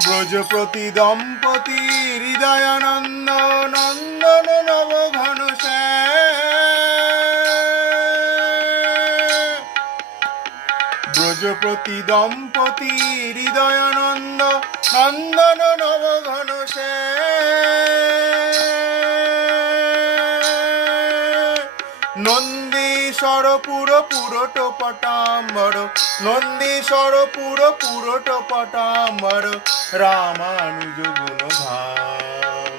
ব্রজপতি দম্পতি হৃদয়ানন্দ নন্দন নব ঘন ব্রজপতি দম্পতি হৃদয়ানন্দ নন্দন নব ঘন নন্দীশ্বর পুরট পটাম্বর নন্দীশ্বর পুরট পটাম্বর রামানুজ গুণধাম